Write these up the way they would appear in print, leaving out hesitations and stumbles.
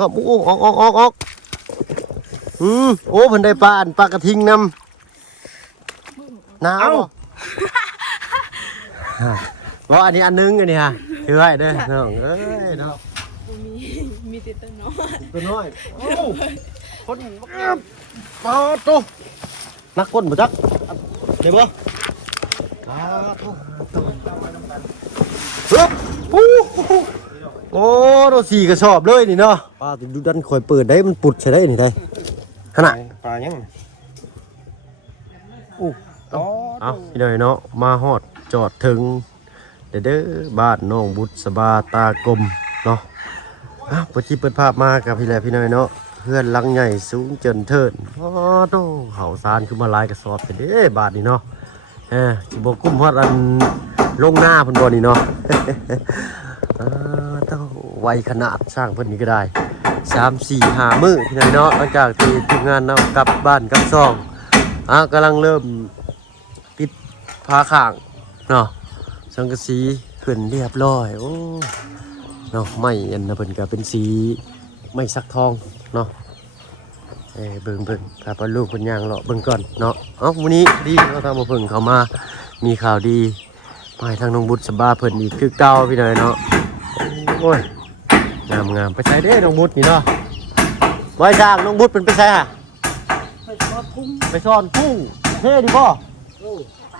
ครับโอ้ออกโอ้เพิ่นได้ปลาอันปลากระทิงนำหนาวบ่อันนี้อันนึงอันนี้ฮะถือไว้เด้อน้องเอ้ยเนาะมีติดตัวน้อยตัวน้อยโอ้คนปลาโตนักก้นบ่จักได้บ่โอ้เราสี่กระสอบเลยนี่เนาะปลาติดดูดันข่อยเปิดได้มันปุดใช่ได้นี่ได้ขนาดปลายังเอาพี่หน่อยเนาะมาฮอดจอดถึงเด้อบ้านน้องบุษบาตากลมเนาะเปิดที่เปิดภาพมากับพี่แหละพี่หน่อยเนาะเพื่อนลังใหญ่สูงเจินเทินโอ้โตเขาซานขึ้นมาลายกระสอบเด้บาทนี่เนาะจิบกุ้มฮอดอันลงหน้าเพิ่นบ่นี่เนาะต้องไวขนาดสร้างเพิ่นนี้ก็ได้3-4-5 มื้อพี่น้อยเนาะหลังจากที่ทีมงานเนาะกลับบ้านกลับซ่องกำลังเริ่มปิดผาข้างเนาะสังกะสีขึ้นเรียบร้อยโอ้เนาะไม้อันน่ะเพิ่นก็เป็นสีไม้สักทองเนาะเบิ่งครับว่าลูกเพิ่นย่างเลาะเบิ่งก่อนเนาะวันนี้ดีเนาะทางบ่เพิ่งเข้ามามีข่าวดีไปทางน้องบุษบาเพิ่นอีกคือเก่าพี่น้อยเนาะโอ้ยงามไปใส่เด้น้องบุษนี่เนาะไว้สร้างน้องบุษเป็นไปใส่ฮะไปซ่อนกุ้งเท่ดิบ่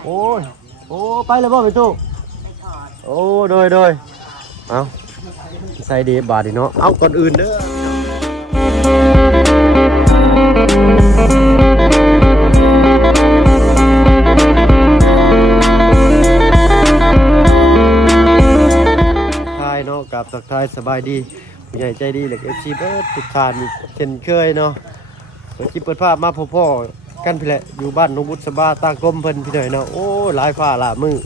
โอ้ยโอ้ไปเลยบ่ไปตู้โอ้โดยเอาใส่ดีบาทดิเนาะเอาก่อนอื่นเด้อเนาะกับทักทายสบายดีผู้ใหญ่ใจดีเหล็กFCเบิร์ดทุกทานอีกเช่นเคยเนาะเปิดคลิปเปิดภาพมาพ่อกันพี่แหละอยู่บ้านน้องบุษบาตากลมเพิ่นพี่หน่อยเนาะโอ้หลายฟ้าหลายมือ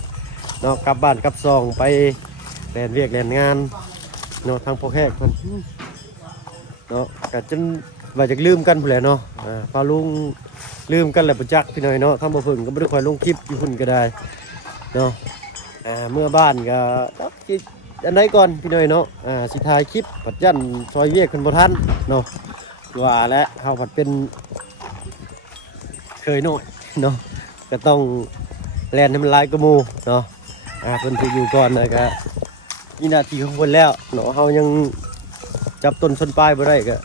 เนาะกลับบ้านกลับซองไปแล่นเวียกแล่นงานเนาะทางพ่อแขกเพิ่นเนาะก็จนว่าจะลืมกันพี่แหละเนาะพาลุงลืมกันแหละประจักษ์พี่หน่อยเนาะทำบ่เพิ่งก็บ่ได้ค่อยลงคลิปอยู่พุ่นก็ได้เนาะเมื่อบ้านก็อันไหนก่อนพี่หน่อยเนาะสิถ่ายคลิปปัดยันซอยเวียกคนบ่ทันเนาะว่าและเฮาผัดเป็นเคยหน่อยเนาะก็ต้องแล่นให้มันลายกระมูเนาะเพิ่นสิอยู่ก่อนนะก็มีหน้าที่ของเพิ่นแล้วเนาะเฮายังจับต้นชนปลายบ่ได้ก็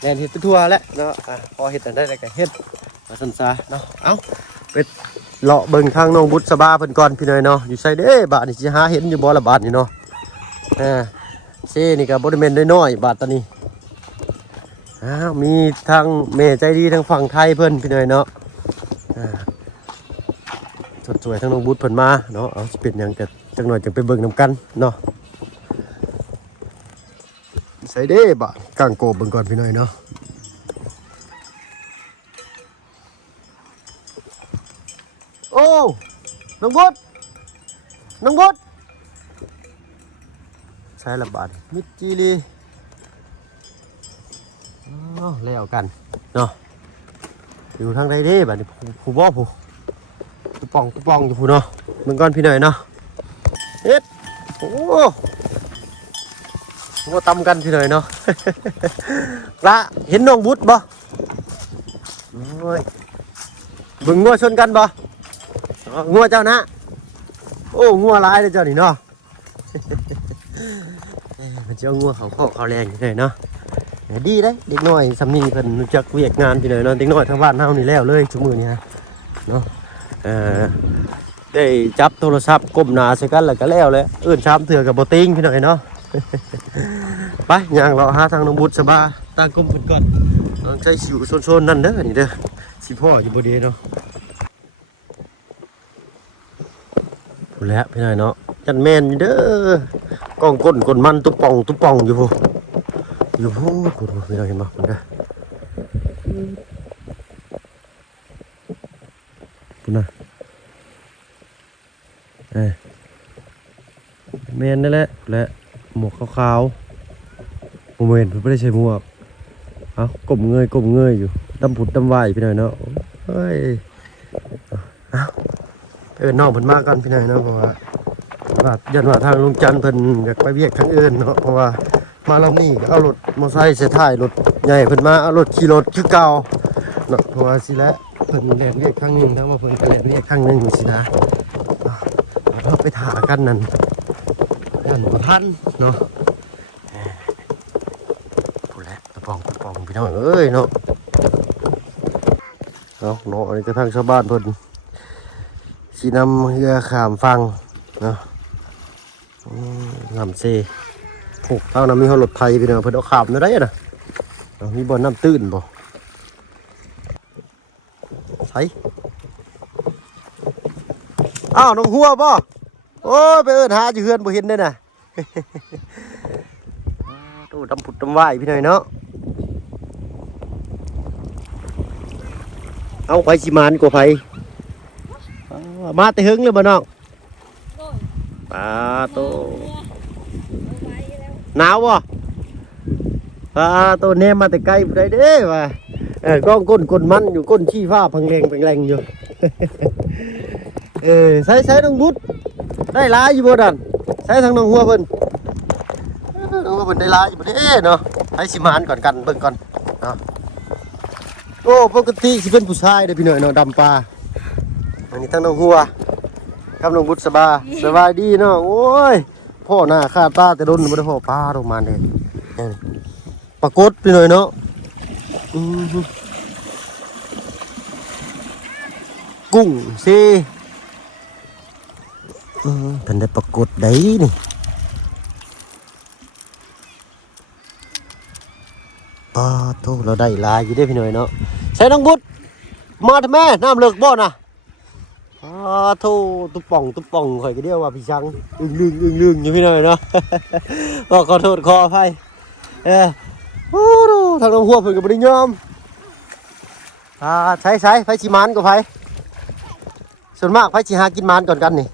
แล่นเฮ็ดทั่วแล้วเนาะพอเฮ็ดอันได้ก็เฮ็ดว่าซั่นซะเนาะเอ้าไปเลาะเบิ่งทางน้องบุษบาเพิ่นก่อนพี่หน่อยเนาะอยู่ไสเด้บาดนี่สิหาเห็นอยู่บ่ละบาดนี่เนาะเซ่นี่ก็บ่ได้แม่นน้อยๆบาทตอนนี้มีทางแม่ใจดีทางฝั่งไทยเพิ่นพี่หน่อยเนาะสวยๆทางน้องบุษเพิ่นมาเนาะเอาสิเป็นหยังก็จักหน่อยจังไปเบิ่งนำกันเนาะใส่เด้บาดกางโกบเบิ่งก่อนพี่หน่อยเนาะโอ้น้องบุษใช้ละบาทมิดจีรีแล้วกันเนาะอยู่ทางใดเด้บัดนี้ผู้บ่ผู้ตุ๊ปองอยู่ผู้เนาะเบิ่งก่อนพี่หน่อยเนาะเฮ็ดโอ้ว่าตำกันพี่หน่อยเนาะ ละเห็นน้องบุษบ่โอ้ยเบิ่งงัวชนกันบ่งัวเจ้านะโอ้งัวหลายเลยเจ้านี่เนาะ มันจะงัวเขาแรงอยู่เลยเนาะดีได้เด็กน้อยสำนีเพิ่นรู้จักเวียกงานอยู่เลยเนาะเด็กน้อยทางบ้านเฮานี่แล้วเลยชั่วโมงนี้เนาะได้จับโทรศัพท์ก้มหน้าใส่กันแล้วก็แล้วเลยชามเถื่อกับบ่ติงพี่หน่อยเนาะ ไปย่างเราหาทางน้องบุษบาตากลมเพิ่นก่อนลองใช้สิวโซนๆนั่นเด้อนี่เด้อสิพ่ออยู่บ่ดีเนาะพูดแล้วพี่หน่อยเนาะจันแมนอยู่เด้อกองก้นมันตุ๊ปองอยู่พูพี่เราเห็นบ่มันเด้อพูดนะแมนนั่นแหละและหมวกขาวๆโมเมนต์ไม่ได้ใช้หมวกกลมเงยอยู่ดำผุดดำวายพี่หน่อยเนาะเฮ้ยน้องเพิ่นมากันพี่หน่อยเนาะเพราะว่ายันว่าทางลุงจันทร์เพิ่นอยากไปเวียกทางอื่นเนาะเพราะว่า มารอบนี้ก็เอารถมอไซค์เสียท้ายรถใหญ่เพิ่นมาเอารถขี่รถคือเก่าเนาะเพราะว่าสิแล้วเพิ่นเรียนเรียกครั้งหนึงแล้วมาเพิ่นก็เรียนเรียกครั้งหนึงสินะเราไปถ่ากันนั่นยันบ่ทันเนาะพูดแล้วตะปองพี่น้องเอ้ยเนาะเนาะอันนี้ก็ทางชาวบ้านเพิ่นสินำเรือข้ามฝั่งเนาะน้ำเซผูกเท่านั้นมีรถไทยพี่น้องเพิ่นเอาข้ามได้น่ะมีบ่อน้ำตื้นบ่ใส่อ้าวน้องหัวบ่โอ้ยไปเอิ้นหาอยู่เฮือนบ่เห็นได้น่ะ ตู้ดำผุดดำว่ายพี่น้อยเนาะเอาไปสิมานกว่าไผมาแต่หึงเลยบ่น้องปลาโตหนาวบ่ปลาโตแนมมาแต่ไกลบ่ได้เด้ว่าก้องก้นมันอยู่ก้นขี้ฟ้าพังแรงอยู่ ใส่น้องบุตรได้หลายอยู่บ่ดันใส่ทางน้องหัวเพิ่นน้องหัวเพิ่นได้หลายอยู่บ่เด้เนาะให้สิมานก่อนกันเบิ่งก่อนเนาะโอ้ปกติสิเป็นผู้ชายเด้อพี่น้อยเนาะดำปลาอันนี้ทางน้องหัวกับน้องบุตรสบายดีเนาะโอ้ยพ่อหน้าคาดตาแต่โดนบ่ได้พ่อปลาลงมาเด้ปรากฏพี่น้อยเนาะกุ้งสิเพิ่นได้ปรากฏได้นี่ปลาโตเราได้หลายอยู่เด้พี่น้อยเนาะใส่น้องบุตรมาทำแม่น้ำเลิกบ่น่ะโธ่ตุ๊บป่องข่อยก็เดียวว่าพี่ชังอึ้งลึงอยู่พี่น้อยเนาะ ก็ขอโทษขออภัยโอ้โหทางน้องหัวเพิ่นก็บ่ได้ยอมใช้ไผสิมานก็ไผส่วนมากไผสิหากินมานก่อนกันนี่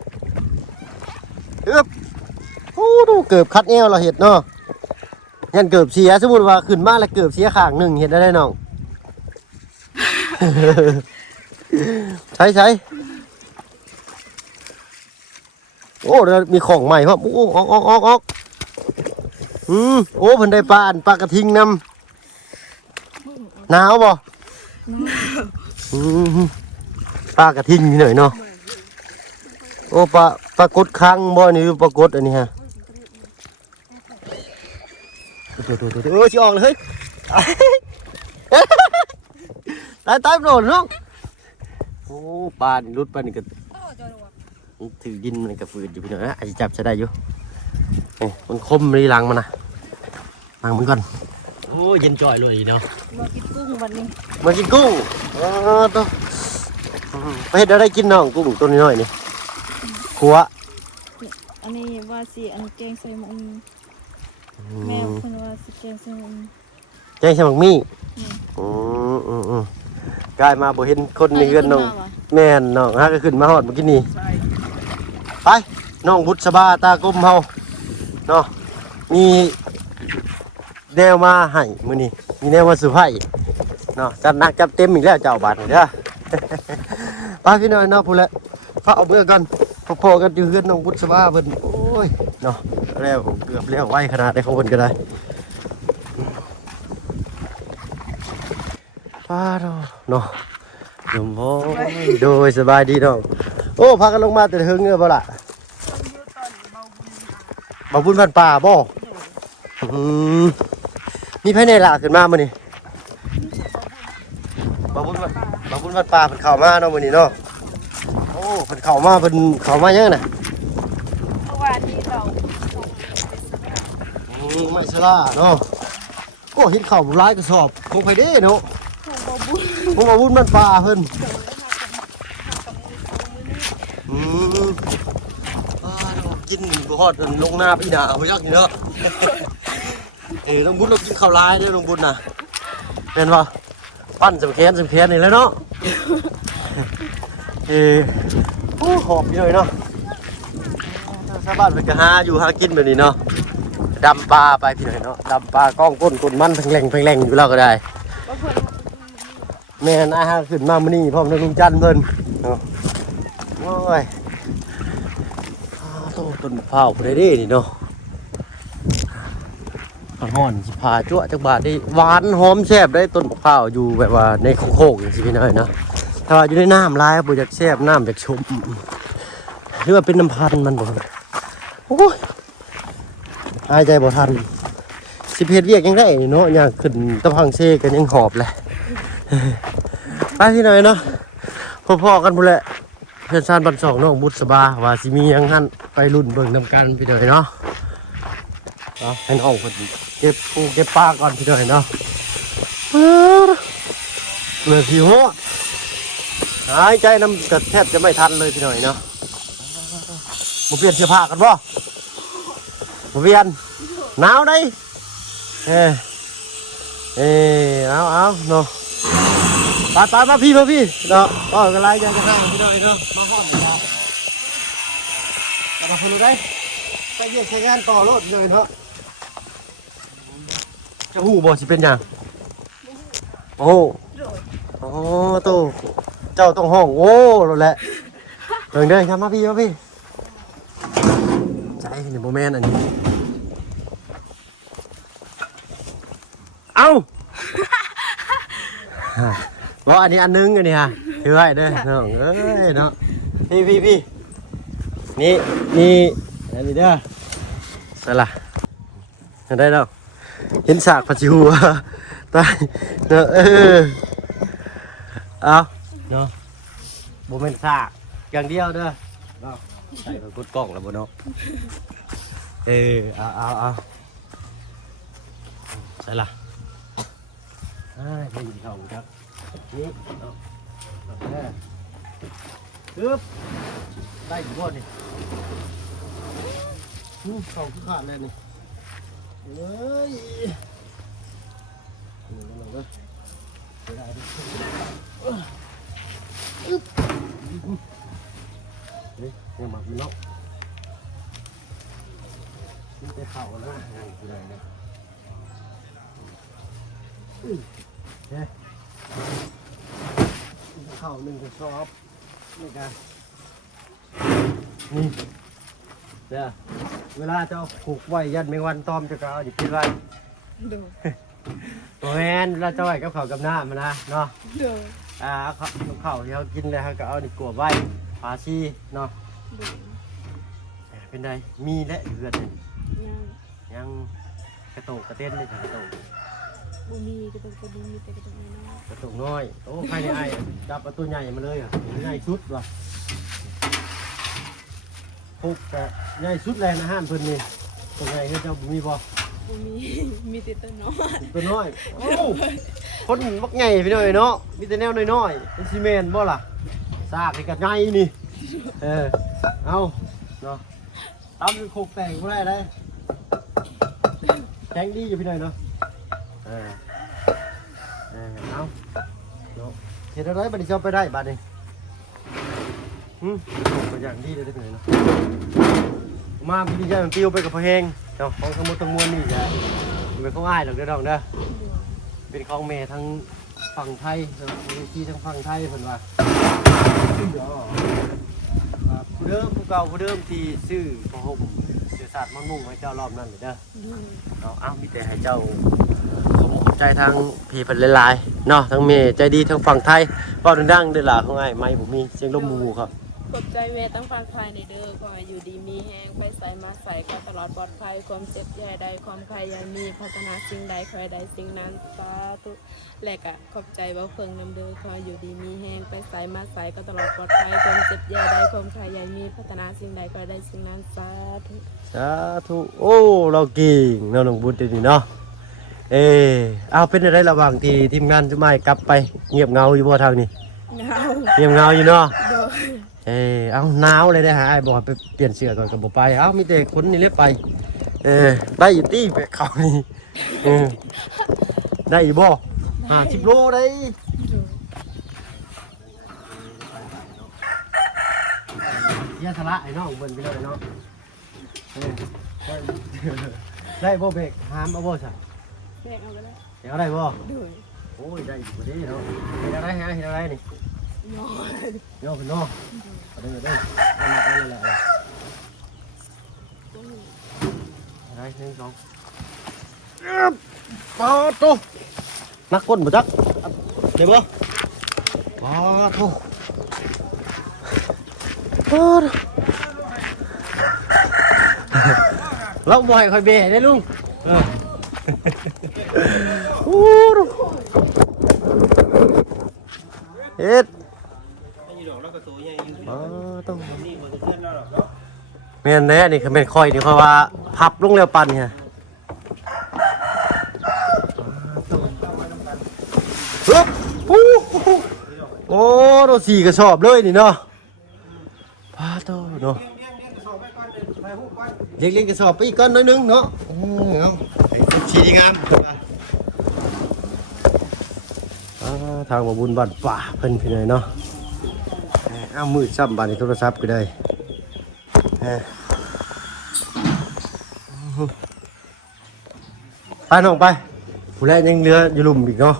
โอ้ดูเกือบคัดเอวเราเห็ดเนาะยันเกือบเสียสมมุติว่าขึ้นมาแล้วเกือบเสียข้างหนึ่งเห็ดได้น้อง ใช้โอ้เดี๋ยวมีของใหม่ครับโอ้ออกโอ้เพิ่นได้ปลากระทิงนำหนาวบ่ปลากระทิงนี่หน่อยเนาะโอ้ปลากดคังบ่นี่ปลากดอันนี้ฮะโอ้ชิออกเลยเฮ้ยตายโดนน้องโอ้ปลานี่รุดปลานี่ก็ถือดินมันก็ฝืดอยู่พี่น้องนะอาจจะจับใช้ได้อยู่มันคมรีรังมันนะรังมันก่อนโอ้เย็นจ่อยเลยเนาะมากินกุ้งวันนี้มากินกุ้งตัวไปเห็ดอะไรกินน้องกุ้งตัวน้อยนี่ขัวอันนี้ว่าสิอันแกงใส่หมูแม่คนว่าสิแกงใส่หมูแกงใส่หมูมี่กลายมาบ่เห็นคนในเรือนน้องแม่นน้องฮะก็ขึ้นมาฮอดเมื่อกี้นี่ไปน้องบุษบาตากลมเฮาเนาะมีแนวมาให้มื้อนี้มีแนวมาเซอร์ไพรส์เนาะจัดหนักจัดเต็มอีกแล้วเจ้าบาดนี่เด้อ ไปพี่น้อยเนาะพูดแล้วเขาเอาเบื่อกันพอๆกันอยู่เฮือนน้องบุษบาเพิ่นโอ้ยเนาะแล้วเกือบแล้วไวขนาดได้ของเพิ่นก็ได้ป้าเนาะยมพ่อโดยสบายดีเนาะโอ้พากันลงมาแต่เฮิงเงือบ่ล่ะบ่บุญพันป่าบ่มีไผในล่ะขึ้นมามื้อนี้บ่บุญพันป่าเพิ่นเข้ามาเนาะมื้อนี้เนาะโอ้เพิ่นเข้ามายังน่ะเมื่อวานนี้เราไม่สลาเนาะโอ้เห็นเข้าหลายกระสอบคงไปเด้เนาะผมบ่บุญพันป่าเพิ่นกินบ่ฮอดลงหน้าพี่หน้าเอายักนี่เนาะน้องบุญเรากินข้าวลายเด้อน้องบุญน่ะเห็นป่ะปั้นสำแขนนี่แล้วเนาะโอ้หอบอยู่เลยเนาะชาวบ้านไปกะหาอยู่หากินแบบนี้เนาะดำปลาไปพี่หน่อยเนาะดำปลาก้องก้นมันแพงแรงอยู่แล้วก็ได้แม่นะฮะขึ้นมามื้อนี้พร้อมกับลุงจันทร์เพิ่นเนาะโอ้ยต้นเผาไปได้ดินี่เนาะ ห่อนสิพาจั่วจักบาทได้หวานหอมแซ่บได้ต้นมะพร้าวอยู่แบบว่าในโคกๆอย่างสิพี่น้อยเนาะถ้าว่าอยู่ในน้ำลายบ่อยากแซ่บน้ำอยากชุ่มหรือว่าเป็นน้ำพันธุ์มันบ่โอ้ยหายใจบ่ทันสิเพชรเรียกยังได้เนาะอยากขึ้นตะพังเซกันยังหอบเลยไปพี่น้อยเนาะพอๆกันพุ่นแหละเพื่อนชาติบันสองน้องบุษบาว่าสิมียังหั่นไปรุ่นเบิ่งนำกันพี่น้อยเนาะให้น้องเพิ่นเก็บปูเก็บปลาก่อนพี่น้อยเนาะเหลือสิหัวหายใจน้ำกระแทบจะไม่ทันเลยพี่น้อยเนาะมาเปลี่ยนเสื้อผ้ากันบ่มาเปลี่ยนหนาวได้เอาเนาะไปมาพี่เนาะก็กระไรยังจะห้างพี่น้อยเนาะมาห้องเนาะมาคนรู้ได้ไปเยี่ยมใช้งานต่อรถเลยเนาะจะหูบ่สิเป็นยังโอ้โตเจ้าต้องห้องโอ้รถแหละเดินครับมาพี่ใจในโมเมนต์อันนี้เอ้าว่าอันนี้อันนึงอันนี้ฮะถือไว้เด้อน้องเอ้ยเนาะพี่นี่อันนี้เด้อสละได้แล้วเห็นสากปัจจุบันตายเนาะเอาเนาะโมเมนต์สากอย่างเดียวเด้อเนาะใส่กดกล้องแล้วบ่เนาะเอาใส่ละไม่ยินเขาครับนี่เนาะปึ๊บได้กี่ก้อนนี่เขาคือขาดเลยนี่เฮ้ยได้ดินี่มาพี่น้องนี่จะเข่าแล้วคืออะไรเนี่ยเข่าหนึ่งกระสอบนี่กันนี่เดี๋ยวเวลาจะผูกไว้ยันแมงวันตอมจะก็เอาอยู่ที่ไว้โอ้ยเราจะไว้กับเขากับหน้ามันนะเนาะเขาที่เขากินเลยเขาก็เอาในกลัวไว้ปลาชีเนาะเป็นไงมีและเหือดยังกระโตกกระเต้นเลยกระโตกบ่มีกระตุกมีแต่กระตุกน้อยกระโตกน้อยโอ้ใครในไอ้จับประตูใหญ่มาเลยอ่ะใหญ่ชุดว่ะพกแต่ใหญ่ชุดแรงนะห้ามเพิ่นนี่ตัวใหญ่เจ้ามีบ่มีแต่ตัวน้อยตัวน้อยโอ้คนมักใหญ่พี่น้อยเนาะมีแต่แนวน้อยๆเป็นซีเมนต์บ่ล่ะซากนี่ก็ใหญ่นี่เอาเนาะตำเป็นโคกแต่งบ่ได้เลยแข็งดีอยู่พี่น้อยเนาะเอาเนาะเห็นอะไรบัดนี้จะไปได้บัดนี้ไปอย่างดีเลยได้พี่น้อยเนาะมาพี่จะมันปิ้วไปกับพะแหงเนาะของสมุทรตังมวลนี่จะเป็นของอ้ายหรอกเด้อเด้อเป็นของเมย์ทั้งฝั่งไทยที่ทั้งฝั่งไทยเพิ่นว่าผู้เดิมที่ซื้อพระห่มเสือศาสตร์มันมุ่งให้เจ้ารอบนั้นเลยเด้อเอามีแต่ให้เจ้าขอบใจทางพี่เพิ่นหลายๆเนาะทั้งเมย์ใจดีทั้งฝั่งไทยเว้าดังๆเด้อล่ะของอ้ายไม้บ่มีเสียงลมหมู่ครับขอบใจแม่ตั้งฟังภายในเด้อขอให้อยู่ดีมีแห้งไปใส่มาใส่ก็ตลอดปลอดภัยความเจ็บแย่ใดความใครยังมีพัฒนาสิ่งใดใครใดสิ่งนั้นสาธุแหลกขอบใจว่าเพิ่งนำเด้อขออยู่ดีมีแห้งไปใส่มาใส่ก็ตลอดปลอดภัยความเจ็บแย่ใดความใครยังมีพัฒนาสิ่งใดใครใดสิ่งนั้นสาธุโอ้เราเก่งเนาะน้องบุญดีเนาะเอาเป็นอะไรระหว่างที่ทีมงานจะไม่กลับไปเงียบเงาอยู่บ่ทางนี้เงียบเงาอยู่เนาะเอาหนาวเลยได้หาไอ้บอกไปเปลี่ยนเสื้อก่อนกับบ่ไปเอามีแต่คนนี่เล็บไปได้อยู่ตี้ไปเขานี่ได้อยู่บ่50 โลได้ยาสละไอ้น้องเบิ่นไปเลยเนาะได้บ่เบรกหามเอาบ่ซะเบรกเอาก็ได้เดี๋ยวได้บ่โอ้ยได้อยู่บ่ดีเนาะเฮ็ดอะไรฮะเฮ็ดอะไรนี่ย่อเป็นเนาะเอามาได้เลยอะไร1 2 ปาโตนักก้นบ่จักเดี๋ยวบ่ปาโตเราบ่ให้ค่อยเบะได้ลุงเฮ็ดต้องแม่นแน่นี่คือแม่นค่อยนี่เพราะว่าพับลงแล้วปั่นเนี่ยโอ้โด4กระสอบเลยนี่เนาะพาโตเนาะเลี้ยงกระสอบไปอีกก้อนน้อยนึงเนาะเอาชีดีงามทางมาบุญบ้านป่าเพิ่นพี่น้อยเนาะเอามือซ้ำบ้านในโทรศัพท์ก็ได้ไปน้องไปผู้แรกยังเหลืออยู่หลุมอีกเนาะ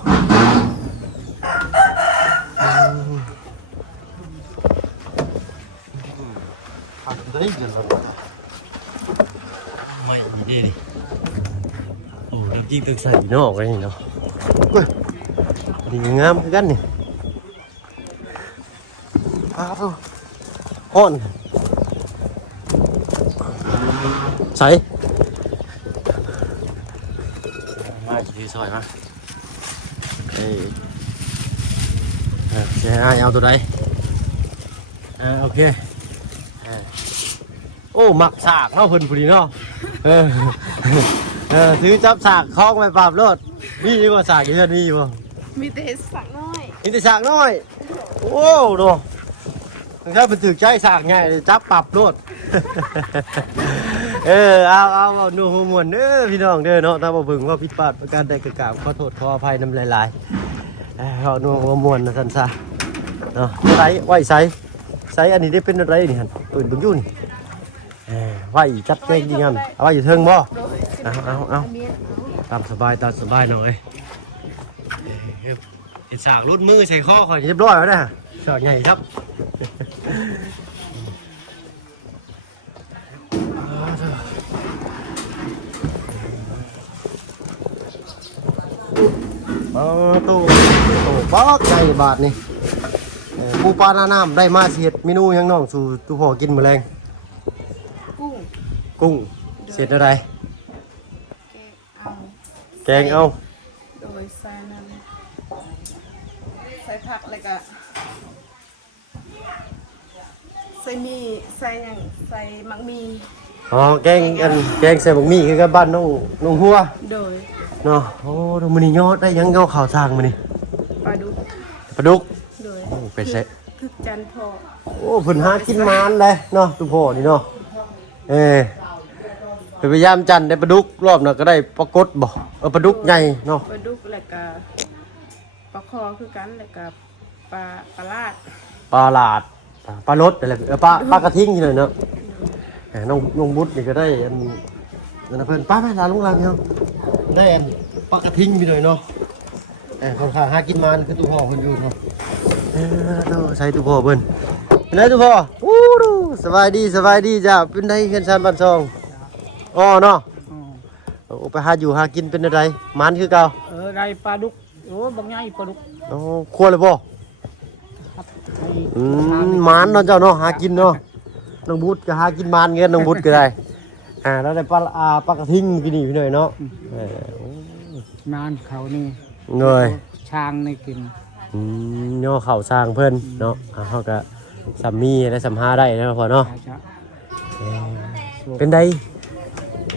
ไม่ดีดิโอ้น้ำจิ้มตึกใส่นอกเลยเนาะดีงามคือกันนี่ฮ้อนใส่มาที่ซอยมาจะเอาตัวใดโอเคโอ้หมักสากเนาะเพิ่นผู้ดีเนาะถือจับสากคล้องไปปราบรถมีดีกว่าสากเยอะมีอยู่บ่ มีแต่สักน้อย มีแต่สากน้อยโอ้โหถ้าเป็นถึกใจสากไงจับปรับรถเอาหนูหัวมวนเด้อพี่น้องเด้อเนาะถ้าบ่เบิ่งว่าผิดพลาดประการใดก็กราบขอโทษขออภัยนำหลายๆเอาหนูหัวมวนนะซั่นซะเนาะไว้ใส่อันนี้ได้เป็นอะไรนี่หั่นเปิดเบิ่งอยู่นี่ไว้จัดแจงดีงามเอาไว้อยู่เทิงบ่เอาตามสบายหน่อยเห็นสากรุดมือใส่ข้อข่อยเรียบร้อยแล้วนะสากใหญ่ครับตู้ป๊อกใจบาทนี่ปูปลาหน้าน้ำได้มาเสียดเมนูยังน้องสู่ตู้ห่อกินแมลงกุ้งเสียดอะไรแกงเอาโดยใส่น้ำใส่ผักเลยก็ใส่มีใส่อย่างใส่มังมีแกงใส่บะหมี่คือกับบ้านน้องหัวโดยเนาะโอ้ดูมันนี่ยอดได้ยังเงาข่าวสร้างมันนี่ปลาดุกโดยไปเสะคึกจันทร์พอโอ้ผุนหากินมานเลยเนาะตุพ่อนี่เนาะพยายามจันได้ปลาดุกรอบน่ะก็ได้ปลากดบ่ปลาดุกใหญ่เนาะปลาดุกแล้วก็ปลาคอคือกันแล้วก็ปลาลาดปลารสอะไรปลากระทิงนี่เลยเนาะน้องบุตรนี่ก็ได้อันเพิ่นป้าไปลาลุงลังเนาะได้อันปลากระทิงไปเลยเนาะคนข้าหากินมันคือตุพ่อคนอยู่เนาะใส่ตุพ่อเพิ่นเป็นไรตุพ่อสบายดีจ้าเป็นไงเงินชานบ้านซองเนาะไปหาอยู่หากินเป็นอะไรมันคือเก่าได้ปลาดุกบางอย่างปลาดุกคั่วเลยบ่มันเนาะเจ้าเนาะหากินเนาะน้องบุตรก็หากินมันเงินน้องบุตรก็ได้แล้วได้ปลากระทิงกินนี่พี่หน่อยเนาะนานเขานี่เงยช้างในกินเนาะเขาสร้างเพิ่นเนาะเขาก็สามีและสัมภาได้นะพอเนาะเป็นได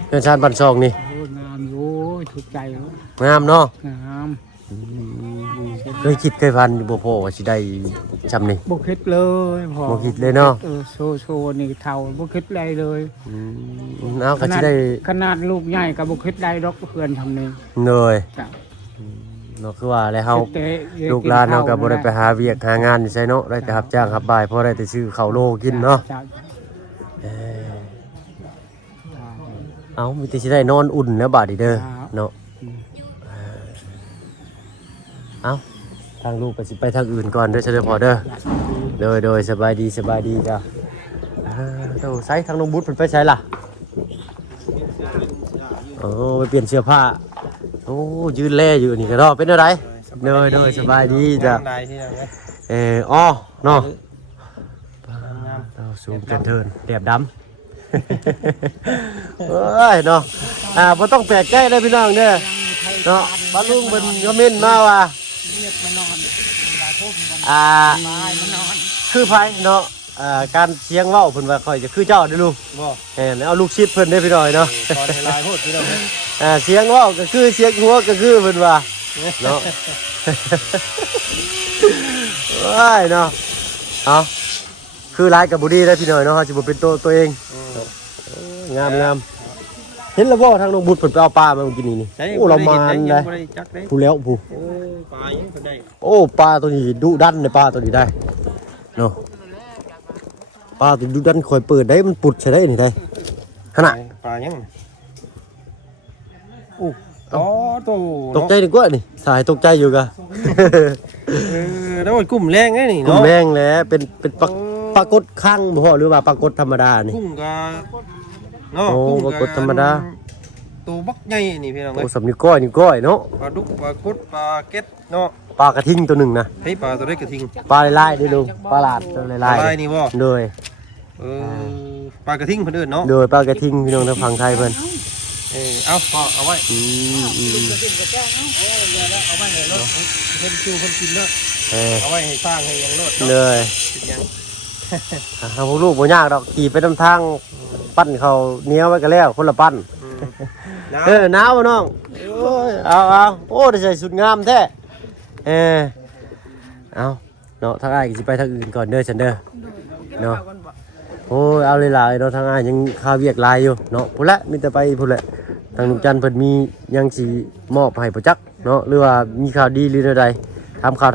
เงินชาติบันซองนี่งามโอ้ยถูกใจงามเนาะงามเคยคิดเคยพันบ่พอว่าสิได้จำนี่บ่คิดเลยพอบ่คิดเลยเนาะโซนี่เท่าบ่คิดอะไรเลยเอาก็สิได้ขนาดลูกใหญ่ก็บ่คิดได้ดอกเพื่อนทำนี่เลยเนาะคือว่าแล้วเฮาลูกหลานเฮาก็บ่ได้ไปหาเวียกหางานนี่ใช่เนาะได้แต่รับจ้างรับบ่ายพอได้แต่ซื้อข้าวโลกินเนาะเอามีแต่สิได้นอนอุ่นแล้วบาดนี้เด้อเนาะเอาทางลูกก็สิไปทางอื่นก่อนเด้อเฉลิมพอเด้อโดยสบายดีจ้ะโตไซทางน้องบุตรเพิ่นไปไสล่ะไปเปลี่ยนเสื้อผ้า โอ้ยืนแล่อยู่นี่ก็รอเป็นอะไรเด้อสบายดีจ้ะ ได้ที่นั่นนะ อ้อเนาะ งาม เราสูงกันเทินแดบดำ เอ้ยเนาะบ่ต้องแปลกใจเลยพี่น้องเด้อเนาะบ้านลุงเพิ่นคอมเมนต์มาว่า เรียกมานอนเวลาทุ่มมัน อ่า ตายมานอน คือไผเนาะการเสียงเว้าเพิ่นว่าค่อยจะคือเจ้าเด้อลุง บ่ เอาลูกชิดเพิ่นได้พี่น้อยเนาะ ตอนเวลาพูดที่เราเนี่ย เสียงเว้าก็คือเสียงหัวก็คือเพิ่นว่าเนาะ ว้ายเนาะเอาคือร้ายกับบุรีได้พี่น้อยเนาะเขาจะบ่เป็นตัวเองงามเห็นแล้วบ่ทางน้องบุญเพิ่นไปเอาปลามาเมื่อกี้นี่โอ้เรามานได้ จักได้ ผู้แล้วผู้ โอ้ปลายังคนได้ โอ้ปลาตัวนี้ดุดันเลยปลาตัวนี้ได้เนาะปลาตัวดุดันคอยเปิดได้มันปุดใช่ได้นี่ได้ขนาด ปลายังโอ้อ๋อโต ตกใจดีกว่านี่สายตกใจอยู่กะ แล้วมันกุ้มแรงไงนี่ กุ้ง เนาะ แรงแหล้วเป็นปลากดข้างบ่หรือว่าปลากดธรรมดานี่ กุ้งกาเนาะ โอ้ กุ้ง ปลากดธรรมดา ตัวบักใหญ่นี่พี่น้องเอ้ โอ้ ย สำนิ้วก้อยเนาะ ปลาดุกปลากดปลาเก็ดเนาะ ปลากระทิงตัวหนึ่งนะ ให้ปลาตัวได้กระทิง ปลาลายๆได้ดูปลาหลาดตัว ป ลา ลาย ลายนี่บ่ ๆโดย ปลากระทิงเพิ่นเอิ้นเนาะ โดยปลากระทิงพี่น้องทางฝั่งไทยเพิ่น เอาพอเอาไว้ อืม เอาไว้ในรถเพิ่นคิวเพิ่นกินเนาะ เออ เอาไว้ให้สร้างให้ยังรถ เลย ยัง ทางพวกลูกบ่ยากดอกขี่ไปนำทางปั้นเขาเหนียวไว้ก็แล้วคนละปั้นหนาวบ่น้องโอ้ยเอาโอ้ได้ใส่สุดงามแท้เอาเนาะทางอ้ายก็สิไปทางอื่นก่อนเด้อฉันเด้อเนาะโอ้ยเอาหลายๆเนาะทางอ้ายยังคาเวียกหลายอยู่เนาะพุ่นละมีแต่ไปพุ่นแหละทางลุงจันทร์เพิ่นมียังสิมอบให้บ่จักเนาะหรือว่ามีข่าวดีหรือใดทำข่าว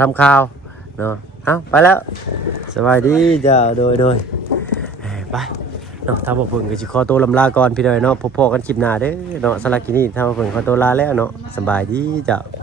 เนาะเอาไปแล้วสบายดีจ้าโดยไปเนาะถ้าบ่เพิ่นก็สิขอตัวลำลาก่อนพี่น้อยเนาะพบกันคลิปหน้าเด้อเนาะสำหรับคลิปนี้ถ้าบ่เพิ่นขอตัวลาแล้วเนาะสบายดีจ้า บ่ได้